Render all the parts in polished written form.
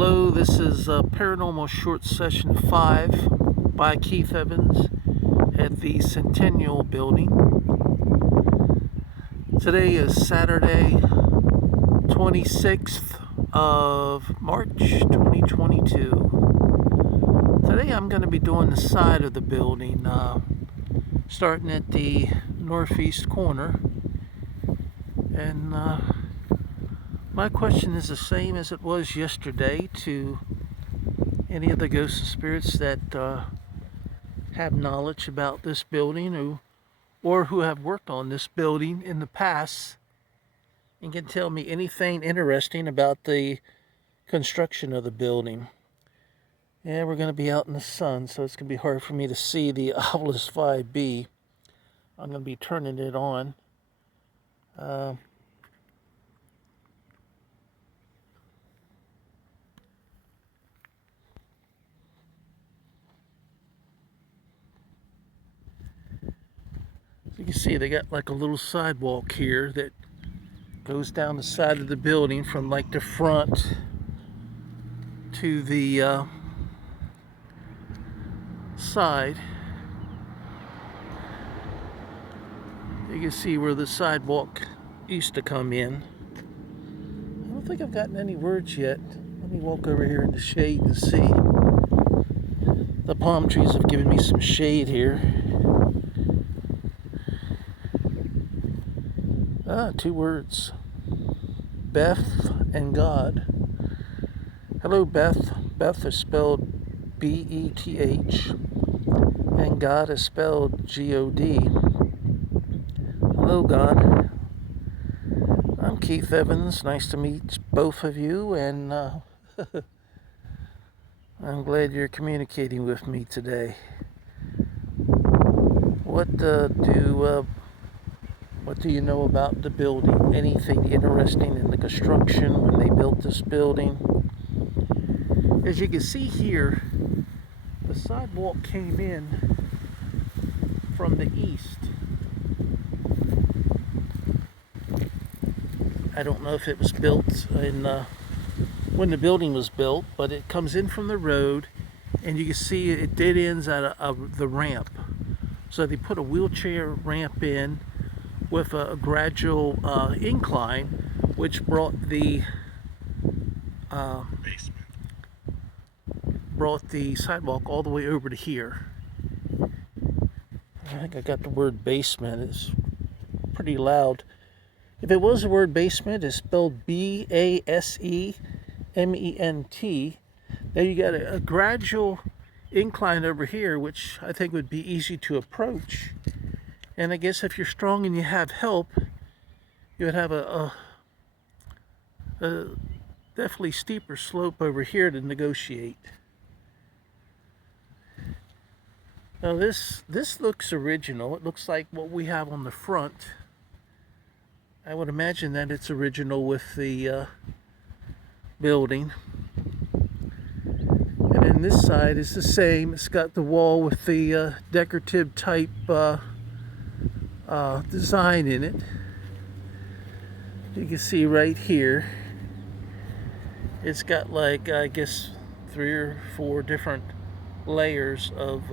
Hello, this is Paranormal Short Session 5 by Keith Evans at the Centennial Building. Today is Saturday, 26th of March, 2022. Today I'm going to be doing the side of the building, starting at the northeast corner. And my question is the same as it was yesterday to any of the ghosts and spirits that have knowledge about this building or who have worked on this building in the past and can tell me anything interesting about the construction of the building. Yeah, we're going to be out in the sun, so it's going to be hard for me to see the Ovilus Vb. I'm going to be turning it on. You can see they got like a little sidewalk here that goes down the side of the building from like the front to the side. You can see where the sidewalk used to come in. I don't think I've gotten any words yet. Let me walk over here in the shade and see. The palm trees have given me some shade here. Two words. Beth and God. Hello, Beth. Beth is spelled B-E-T-H. And God is spelled G-O-D. Hello, God. I'm Keith Evans. Nice to meet both of you. And I'm glad you're communicating with me today. What do you know about the building? Anything interesting in the construction when they built this building? As you can see here, the sidewalk came in from the east. I don't know if it was built when the building was built, but it comes in from the road, and you can see it dead ends at the ramp. So they put a wheelchair ramp in with a gradual incline, which brought the sidewalk all the way over to here. I think I got the word basement. It's pretty loud. If it was the word basement, it's spelled B-A-S-E-M-E-N-T. Now you got a gradual incline over here, which I think would be easy to approach. And I guess if you're strong and you have help, you would have a definitely steeper slope over here to negotiate. Now this looks original. It looks like what we have on the front. I would imagine that it's original with the building. And then this side is the same. It's got the wall with the decorative type design in it. You can see right here, it's got like, I guess, 3 or 4 different layers of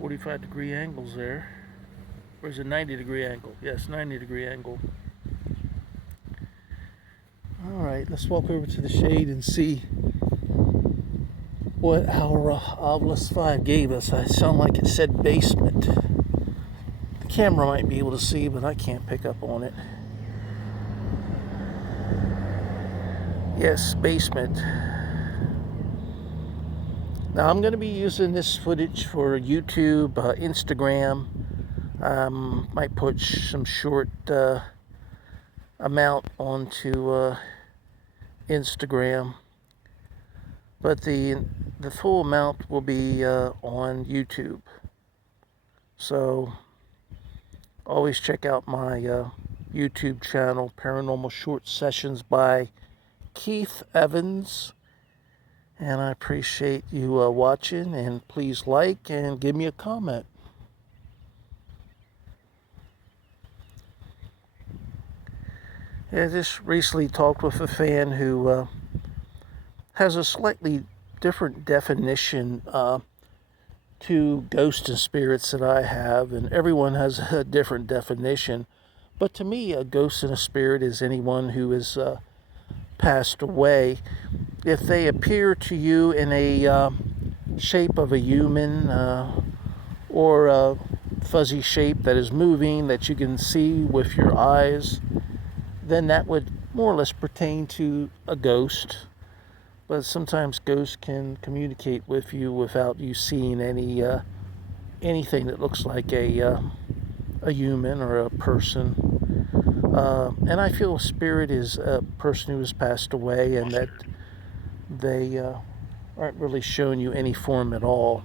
45-degree angles there. Or is it 90-degree angle? Yes, 90-degree angle. Alright, let's walk over to the shade and see what our Ovilus Vb gave us. I sound like it said basement. The camera might be able to see, but I can't pick up on it. Yes, basement. Now I'm going to be using this footage for YouTube, Instagram. Might put some short amount onto Instagram. But the full amount will be on YouTube. So always check out my YouTube channel, Paranormal Short Sessions by Keith Evans. And I appreciate you watching, and please like and give me a comment. I just recently talked with a fan who has a slightly different definition to ghosts and spirits that I have, and everyone has a different definition. But to me, a ghost and a spirit is anyone who has passed away. If they appear to you in a shape of a human or a fuzzy shape that is moving that you can see with your eyes, then that would more or less pertain to a ghost. But sometimes ghosts can communicate with you without you seeing anything that looks like a human or a person. And I feel a spirit is a person who has passed away and that they aren't really showing you any form at all.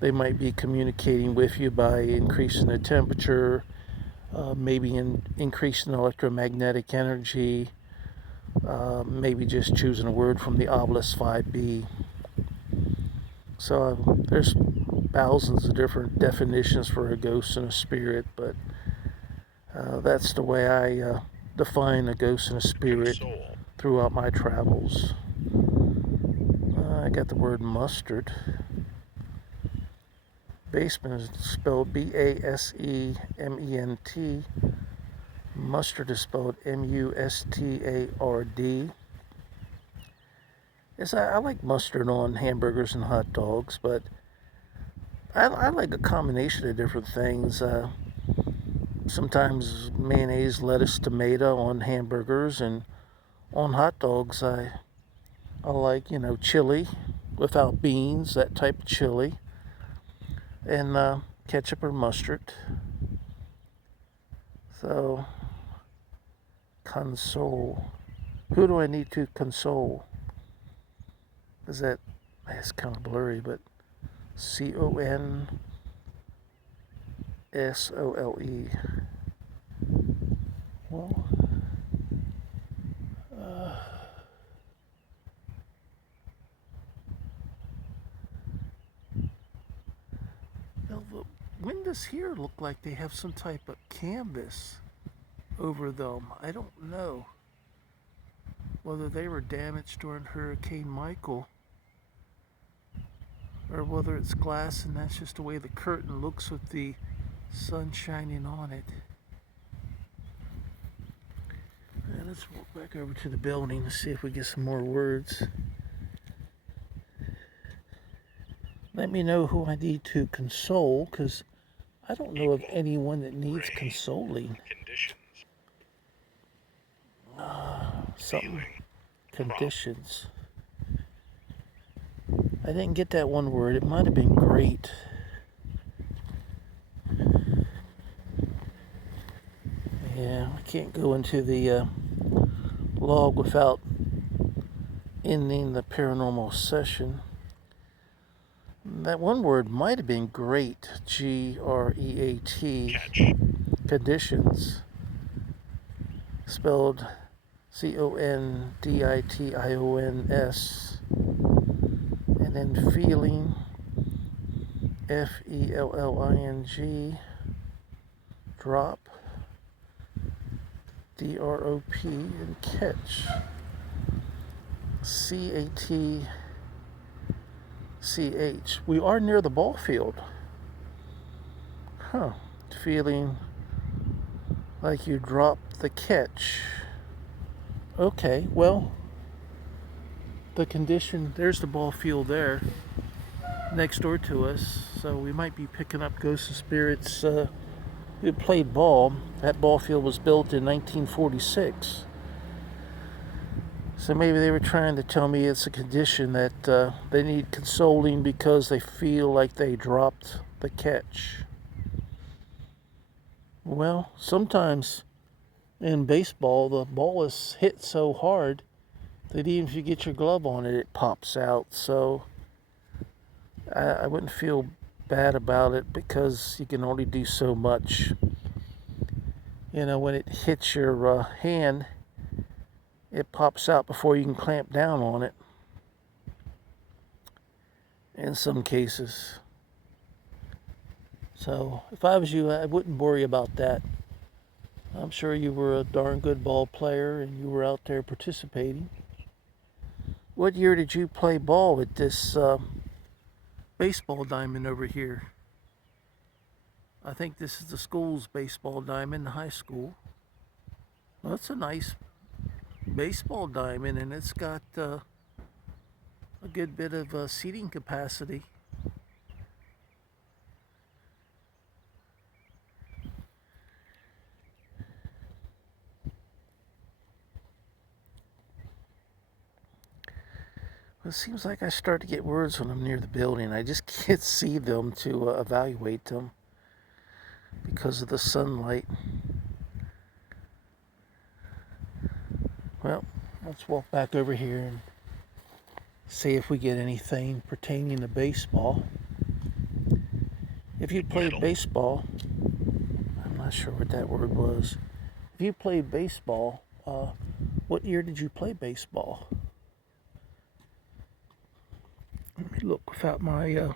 They might be communicating with you by increasing the temperature, maybe increasing electromagnetic energy, maybe just choosing a word from the Ovilus Vb. So there's thousands of different definitions for a ghost and a spirit, but that's the way I define a ghost and a spirit throughout my travels. I got the word mustard. Basement is spelled B-A-S-E-M-E-N-T. Mustard is spelled M-U-S-T-A-R-D. I like mustard on hamburgers and hot dogs, but I like a combination of different things. Sometimes mayonnaise, lettuce, tomato on hamburgers, and on hot dogs I like, chili without beans, that type of chili, and ketchup or mustard. So, console. Who do I need to console? It's kind of blurry, but C-O-N-S-O-L-E. Well, the windows here look like they have some type of canvas over them. I don't know whether they were damaged during Hurricane Michael or whether it's glass and that's just the way the curtain looks with the sun shining on it. And let's walk back over to the building to see if we get some more words. Let me know who I need to console, because I don't know of anyone that needs consoling. Conditions. I didn't get that one word. It might have been great. Yeah, I can't go into the log without ending the paranormal session. That one word might have been great. G-R-E-A-T. Conditions. Spelled C-O-N-D-I-T-I-O-N-S. And then feeling. F-E-L-L-I-N-G. Drop. D-R-O-P. And catch. C-A-T-C-H. We are near the ball field. Feeling like you dropped the catch. Okay, well, the condition, there's the ball field there next door to us, so we might be picking up ghosts and spirits who played ball. That ball field was built in 1946, so maybe they were trying to tell me it's a condition that they need consoling because they feel like they dropped the catch. Well, sometimes in baseball, the ball is hit so hard that even if you get your glove on it, it pops out. So I wouldn't feel bad about it because you can only do so much. When it hits your hand, it pops out before you can clamp down on it. In some cases. So if I was you, I wouldn't worry about that. I'm sure you were a darn good ball player and you were out there participating. What year did you play ball with this baseball diamond over here? I think this is the school's baseball diamond, the high school. Well, it's a nice baseball diamond, and it's got a good bit of seating capacity. It seems like I start to get words when I'm near the building. I just can't see them to evaluate them because of the sunlight. Well, let's walk back over here and see if we get anything pertaining to baseball. If you played baseball, I'm not sure what that word was. If you played baseball, what year did you play baseball? Let me look without my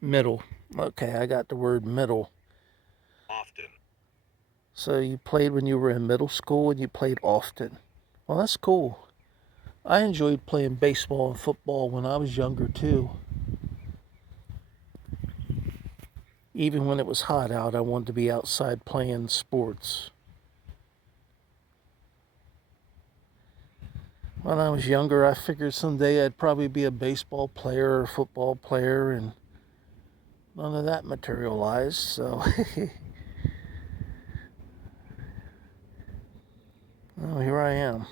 middle. Okay, I got the word middle. Often. So you played when you were in middle school and you played often. Well, that's cool. I enjoyed playing baseball and football when I was younger too. Even when it was hot out, I wanted to be outside playing sports. When I was younger, I figured someday I'd probably be a baseball player or a football player, and none of that materialized, so well, here I am.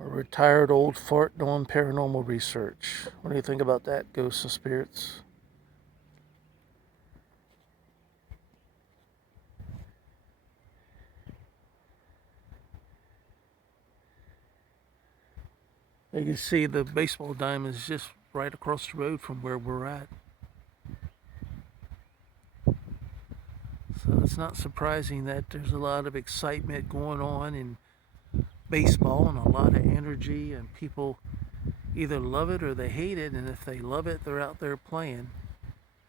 A retired old fart doing paranormal research. What do you think about that, ghosts and spirits? You can see the baseball diamond is just right across the road from where we're at. So it's not surprising that there's a lot of excitement going on in baseball and a lot of energy, and people either love it or they hate it, and if they love it, they're out there playing,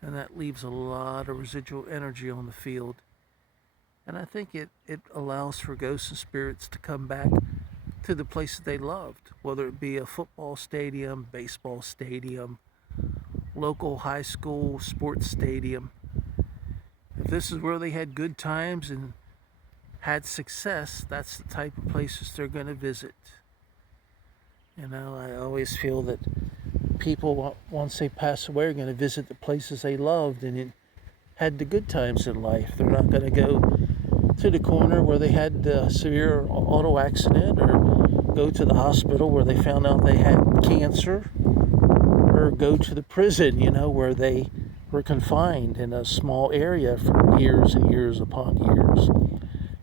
and that leaves a lot of residual energy on the field. And I think it allows for ghosts and spirits to come back to the places they loved, whether it be a football stadium, baseball stadium, local high school sports stadium. If this is where they had good times and had success, that's the type of places they're going to visit. You know, I always feel that people, once they pass away, are going to visit the places they loved and had the good times in life. They're not going to go to the corner where they had a severe auto accident, or go to the hospital where they found out they had cancer, or go to the prison, you know, where they were confined in a small area for years and years upon years.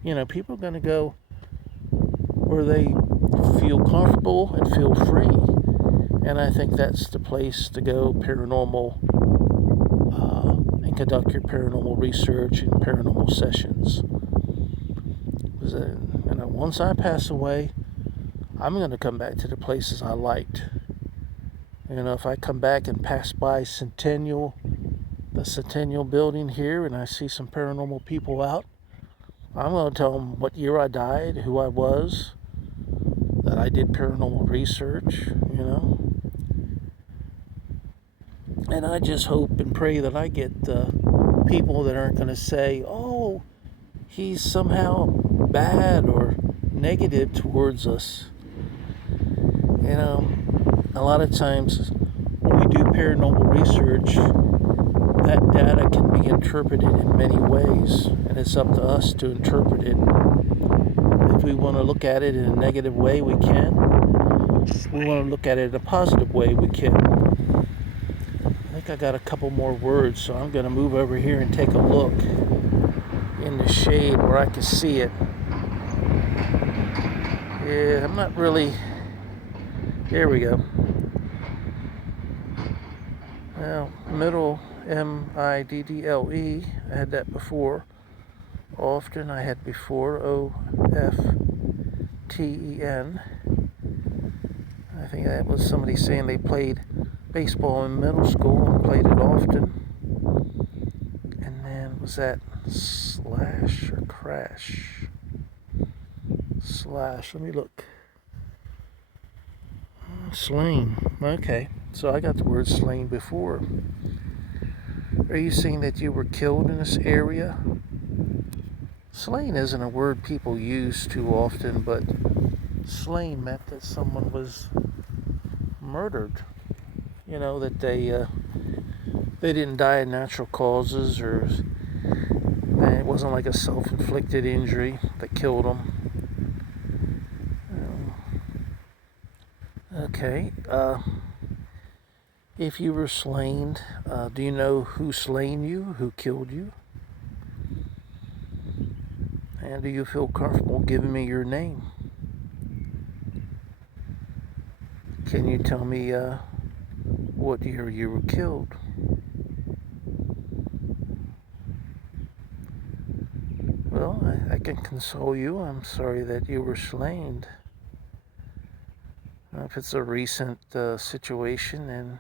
You know, people are going to go where they feel comfortable and feel free. And I think that's the place to go paranormal and conduct your paranormal research and paranormal sessions. Once I pass away, I'm going to come back to the places I liked. You know, if I come back and pass by the Centennial Building here, and I see some paranormal people out, I'm going to tell them what year I died, who I was, that I did paranormal research, you know. And I just hope and pray that I get people that aren't going to say, oh, he's somehow bad or negative towards us. You know, a lot of times when we do paranormal research, that data can be interpreted in many ways, and it's up to us to interpret it. If we want to look at it in a negative way, we can. If we want to look at it in a positive way, we can. I think I got a couple more words, so I'm going to move over here and take a look in the shade where I can see it. Yeah, I'm not really... There we go. Well, middle, M-I-D-D-L-E. I had that before. Often I had before, O-F-T-E-N. I think that was somebody saying they played baseball in middle school and played it often. And was that slash or crash? Slash. Let me look. Slain. Okay. So I got the word slain before. Are you saying that you were killed in this area? Slain isn't a word people use too often, but slain meant that someone was murdered. You know, that they didn't die of natural causes, or it wasn't like a self-inflicted injury that killed them. Okay. If you were slain, do you know who slain you, who killed you? And do you feel comfortable giving me your name? Can you tell me what year you were killed? Well, I can console you. I'm sorry that you were slain. If it's a recent situation, and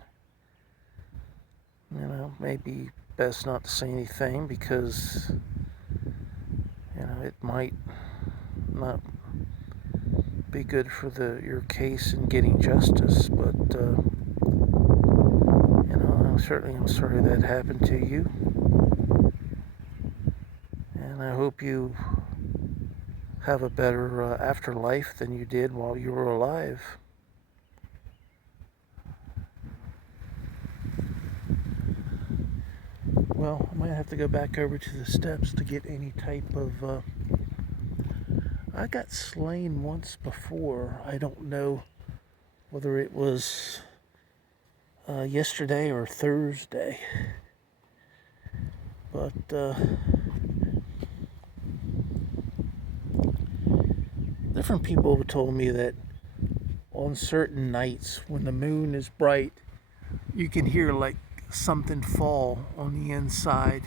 maybe best not to say anything, because it might not be good for your case in getting justice. But I'm sorry that happened to you, and I hope you have a better afterlife than you did while you were alive. Well, I might have to go back over to the steps to get any type of... I got slain once before. I don't know whether it was yesterday or Thursday. But different people have told me that on certain nights when the moon is bright, you can hear like something fall on the inside.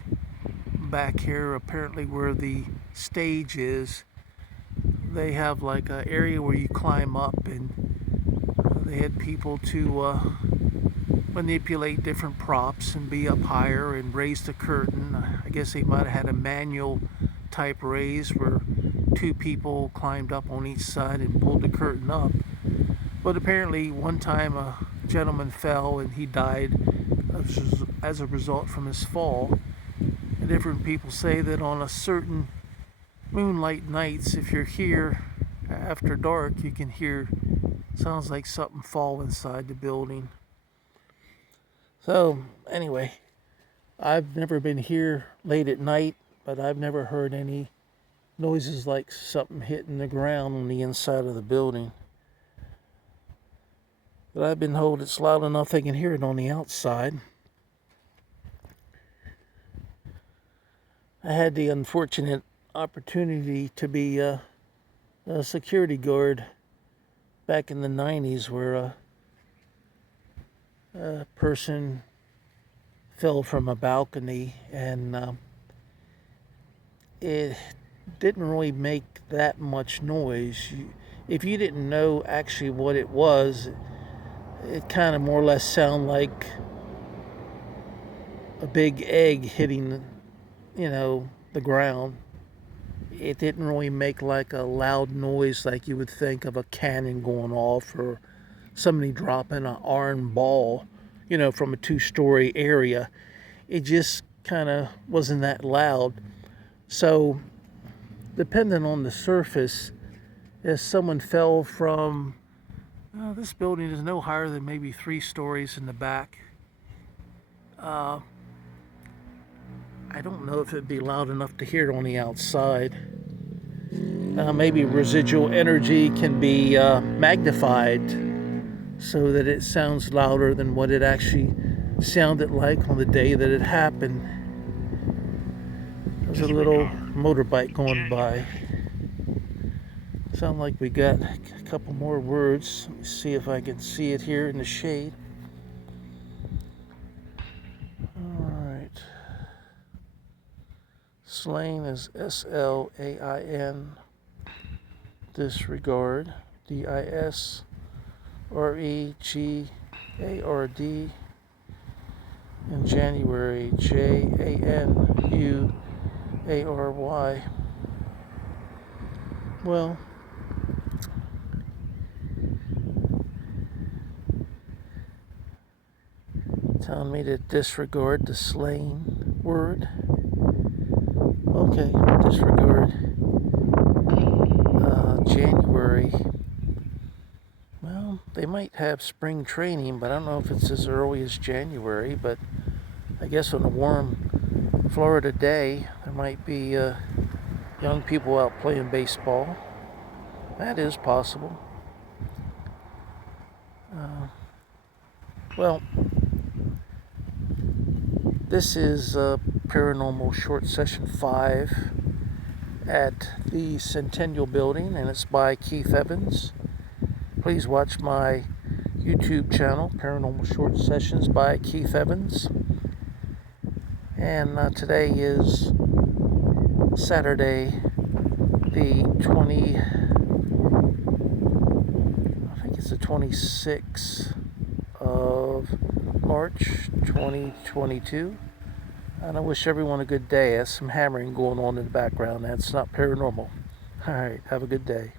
Back here, apparently where the stage is, they have like an area where you climb up, and they had people to manipulate different props and be up higher and raise the curtain. I guess they might have had a manual type raise where two people climbed up on each side and pulled the curtain up. But apparently one time a gentleman fell and he died as a result from his fall. And different people say that on a certain moonlight nights, if you're here after dark, you can hear, sounds like something fall inside the building. So anyway, I've never been here late at night, but I've never heard any noises like something hitting the ground on the inside of the building. But I've been told it's loud enough they can hear it on the outside. I had the unfortunate opportunity to be a security guard back in the 90s, where a person fell from a balcony, and it didn't really make that much noise. If you didn't know actually what it was, it kind of more or less sounded like a big egg hitting, the ground. It didn't really make like a loud noise like you would think of a cannon going off, or somebody dropping an iron ball, from a 2-story area. It just kind of wasn't that loud. So, depending on the surface, if someone fell from... this building is no higher than maybe 3 stories in the back. I don't know if it'd be loud enough to hear it on the outside. Maybe residual energy can be magnified so that it sounds louder than what it actually sounded like on the day that it happened. There's a little motorbike going by. Sound like we got a couple more words. Let me see if I can see it here in the shade. Alright. Slain is S-L-A-I-N. Disregard. D-I-S-R-E-G-A-R-D. In January, Jan. Uary. Well, telling me to disregard the slang word. Okay, disregard January. Well, they might have spring training, but I don't know if it's as early as January. But I guess on a warm Florida day, there might be young people out playing baseball. That is possible. Well, this is Paranormal Short Session 5 at the Centennial Building, and it's by Keith Evans. Please watch my YouTube channel, Paranormal Short Sessions by Keith Evans. And today is Saturday, the 26th of March 2022. And I wish everyone a good day. There's some hammering going on in the background. That's not paranormal. All right, have a good day.